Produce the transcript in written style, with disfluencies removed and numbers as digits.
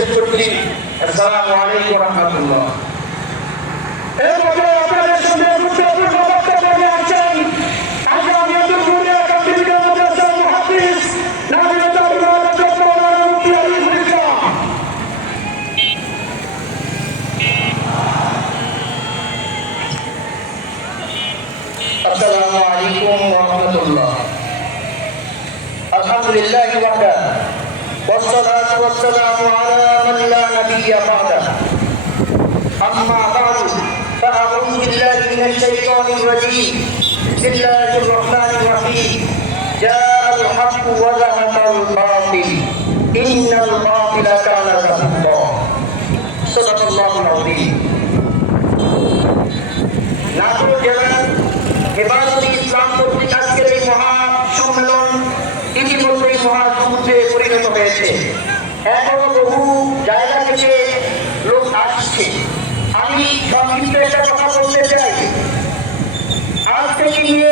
পেশ করছি। আসসালামু আলাইকুম ওয়া রাহমাতুল্লাহ। এরপরে আপনাদের সামনে গুরুত্বপূর্ণ বক্তব্য নিয়ে আসছেন আজমিয়াতুল কুলিয়া কম্পিউটার মাদ্রাসার মুহাদ্দিস নাজিরুদ্দিন মাওলানা মুফতি আরিফুল ইসলাম। আসসালামু আলাইকুম ওয়া রাহমাতুল্লাহ। আলহামদুলিল্লাহি ওয়াহদা والصلاة والسلام على من لا نبي بعده أما بعد فأعوذ بالله من الشيطان الرجيم بسم الله الرحمن الرحيم جاء الحق وزهق الباطل إن الباطل كان زهوقا صدق الله العظيم। নাটোর জেলার হেফাজতে ইসলাম কর্তৃক আজকের এই মহা সম্মেলন ইতিমধ্যেই মহাসমুদ্রে পরিণত হয়েছে। এখনো বহু জায়গা থেকে লোক আসছে। আমি সংক্ষিপ্ত একটা কথা বলতে চাই। আজ থেকে নিয়ে